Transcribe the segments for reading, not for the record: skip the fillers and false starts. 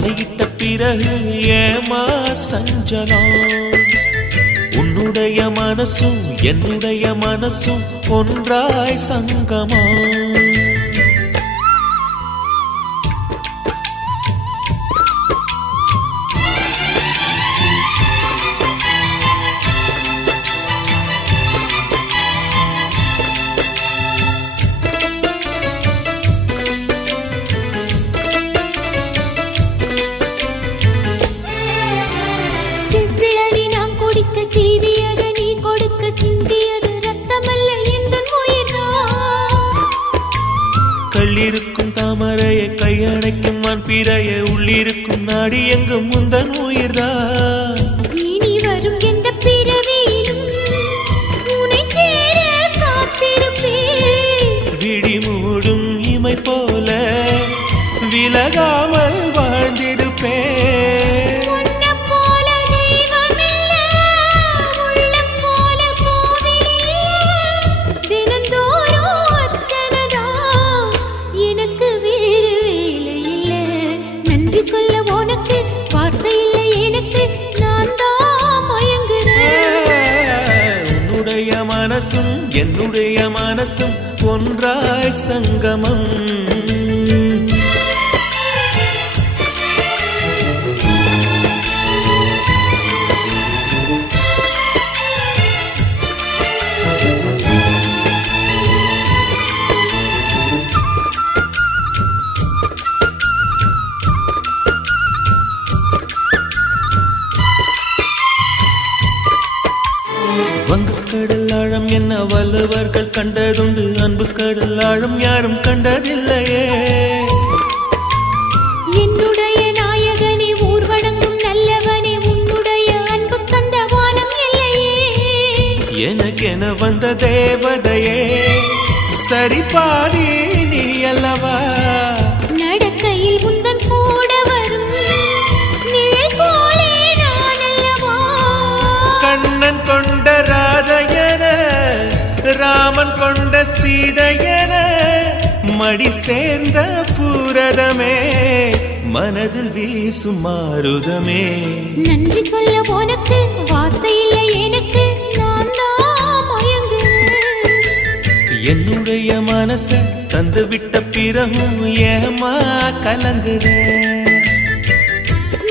மாலையிட்ட பிறகு ஏமா சஞ்சலம் உன்னுடைய மனசும் என்னுடைய மனசும் ஒன்றாய் சங்கமா கள்ளிருக்கும் தாமரையை கையடைக்கும் வான்பிறைய உள்ளிருக்கும் நாடி எங்கும் முந்தன் உயிர்தான் இனி வரும் எந்த பிறவியிலும் உன்னை சேர காத்திருப்பேன் விழி மூடும் இமை போல விலகாமல் வாழ்ந்திருப்பேன் மனசும் என்னுடைய மனசும் ஒன்றாய் சங்கமம் வங்கக்கடல் ஆழம் என்ன வள்ளுவர்கள் கண்டதுண்டு அன்பு கடல் ஆழம் யாரும் கண்டதில்லையே என்னுடைய நாயகனே ஊர்வணங்கும் நல்லவனே உன்னுடைய அன்பு கந்த வானம் இல்லையே எனக்கென வந்த தேவதையே சரி பாதி நீ அல்லவா நடக்கையில் உந்தன் கூட வரும் நிழல் போலே நான் அல்லவா கண்ணன் கொண்ட ராதையன ராமன் கொண்ட சீதையன மடி சேர்ந்த பூரதமே மனதில் வீசும் மாருதமே நன்றி சொல்ல உனக்கு வார்த்தை இல்லை எனக்கு நான் தான் மயங்குறேன் என்னுடைய மனச தந்து விட்ட பிறகும் ஏமா கலங்குறேன்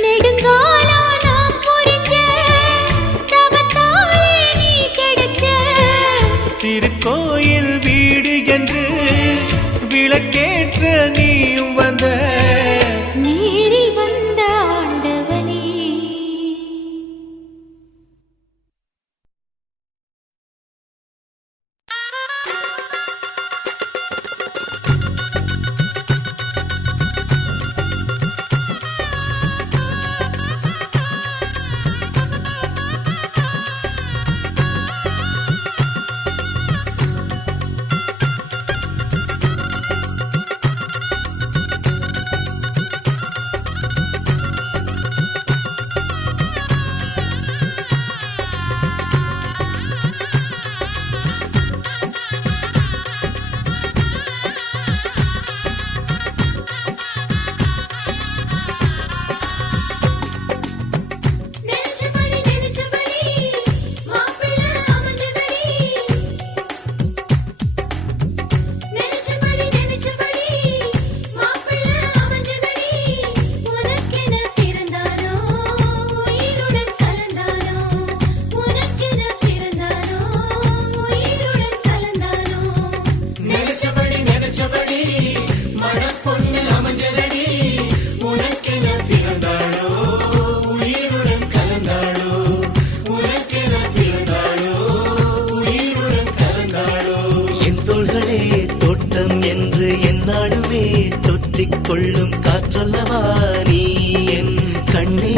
நெடுங்காலா திருக்கோயில் வீடு என்று விளக்கேற்ற நீயும் வந்த நீரில் வந்த ஆண்டவனே கொள்ளும் காற்றல்லவா நீ என் கண்ணே.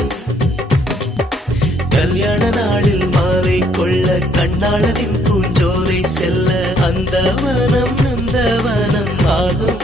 கல்யாண நாளில் மாலை கொள்ள கண்ணாளனின் பூஞ்சோரை செல்ல அந்த வனம் நந்தவனம் ஆகும்.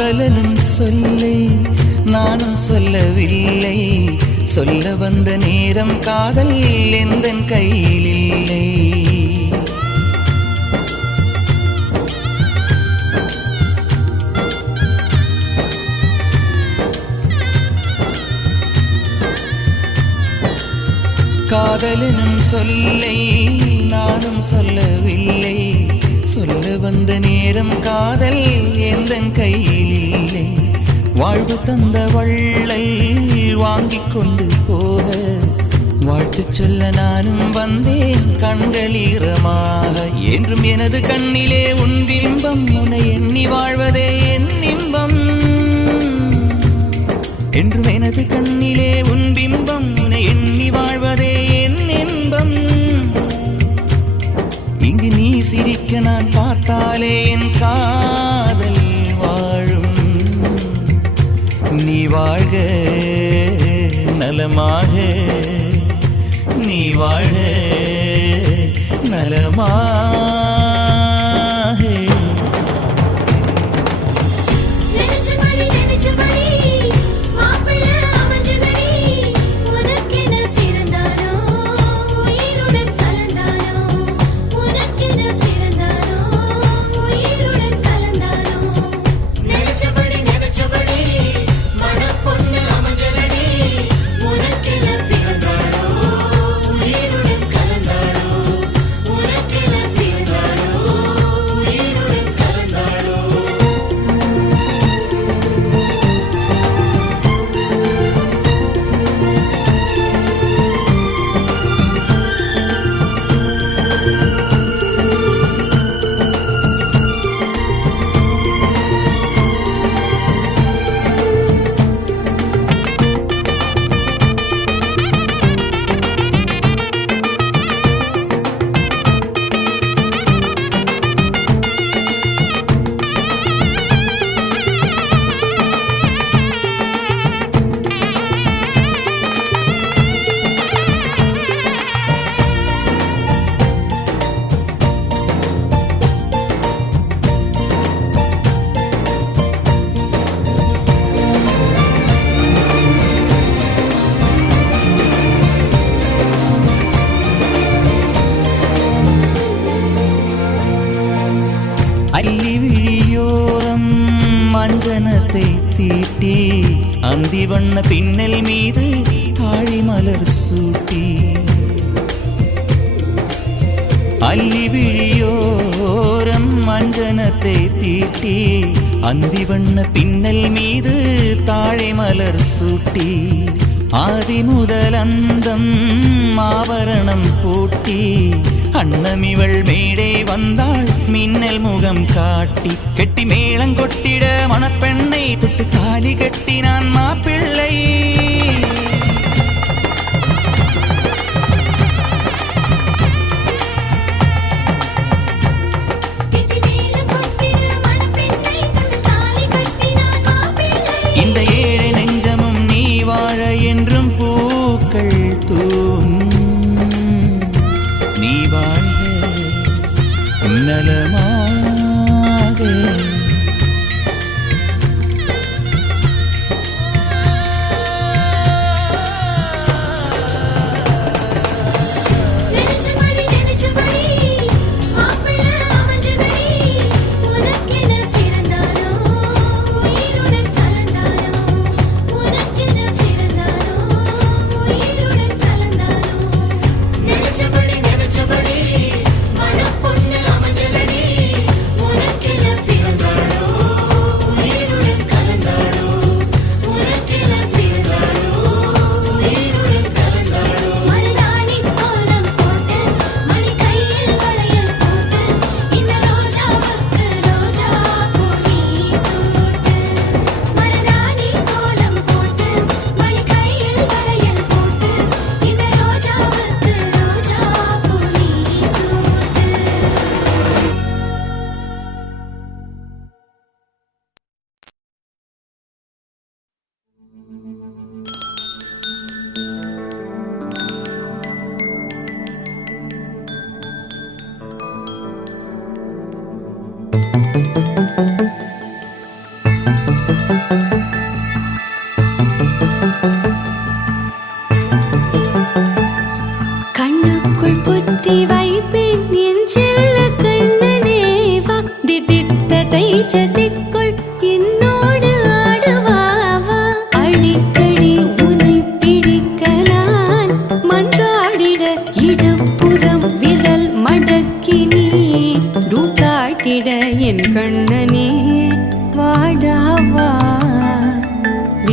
காதலனும் சொல்லை நானும் சொல்லவில்லை, சொல்ல வந்த நேரம் காதல் எந்தன் கையில் இல்லை. காதலனும் சொல்லை நானும் சொல்லவில்லை, சொல்ல வந்த நேரம் காதல் எந்தன் கையில் இல்லை. வாழ்வு தந்த வள்ளல் வாங்கிக் கொண்டு போக வாழ்த்து சொல்ல நானும் வந்தேன் கண்கள் ஈரமாக. என்றும் எனது கண்ணிலே உன் பிம்பம், உன்னை எண்ணி வாழ்வதே என் இன்பம். என்றும் எனது கண்ணிலே உன் பிம்பம், உன்னை எண்ணி வாழ்வதே என் இன்பம். இங்கு நீ சிரிக்க நான் பார்த்தாலே என் காதல் வாழும். நீ வாழ்க நலமாக, நீ வாழ்க நலமாக. அல்லி விழியோரம் மஞ்சனத்தை தீட்டி அந்தி வண்ண பின்னல் மீது தாழி மலர் சூட்டி. அல்லி விழியோரம் மஞ்சனத்தை தீட்டி அந்தி வண்ண பின்னல் மீது தாழை மலர் சூட்டி. ஆதி முதல் அந்தம் ஆபரணம் பூட்டி அன்னமிவள் மேடை வந்தாள் மின்னல் முகம் காட்டி. கெட்டி மேளங்கொட்டிட மணப்பெண்ணை தொட்டு தாலி கட்டினான் மாப்பிள்ளை. இந்த ஏழை நெஞ்சமும் நீ வாழ என்றும் பூக்கள் தூவும். நீ வாழ்க நலமாக,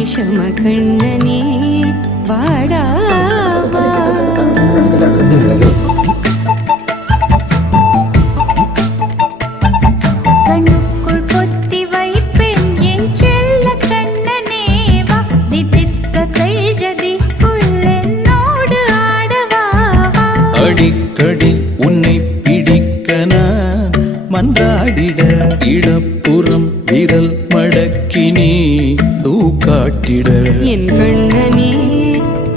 விஷம கண்ணனே வாடாவா. கண்ணுக்குள் பொத்தி வைப்பேன் என் செல்ல கண்ணனே வா. தித்தித்த தைஜதிக்குள் என்னோடு ஆடவா. அடிக்கடி உன்னை பிடிக்க நான் மன்றாடிட இடப்புறம் விரல் மடக்கி நீ தூக்காட்டிட என் கண்ணனே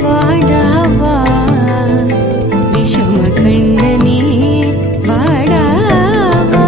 வாடாவா. விஷம கண்ணனே வாடாவா.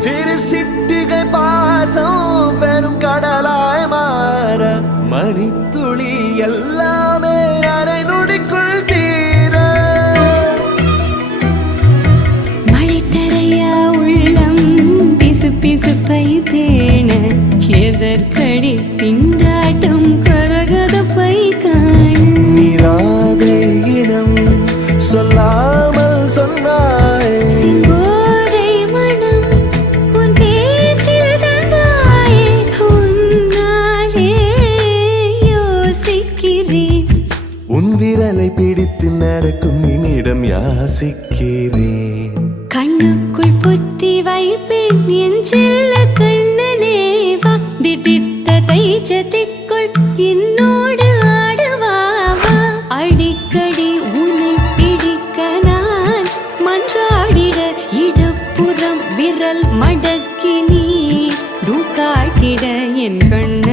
சிறு சிட்டிகை பாசம் பெரும் கடலாய் மாற மணித்துளி எல்லாமே அரை நொடிக்குள் தீர மழை தரையா உள்ளம் பிசு பிசுப்பை பேண எதற்கடி திண்டாட்டம் கரகதப்பை காண. நீராதை இனம் சொல்லாமல் சொன்னாய் செங்கோதை மனம் உன் பேச்சில் தந்தாயே. உன்னாலே யோசிக்கிறேன். உன் விரலை பிடித்து நடக்கும் நிமிடம் யாசிக்கிறேன். கண்ணுக்குள் பொத்தி வைப்பேன் என் செல்ல கண்ணனே வா. தித்தித்த தைஜதிக்குள் என்னோடு ஆடவா. அடிக்கடி உன்னை பிடிக்க நான் மன்றாடிட இடப்புறம் விரல் மடக்கி நீ தூக்காட்டிட என் கண்ண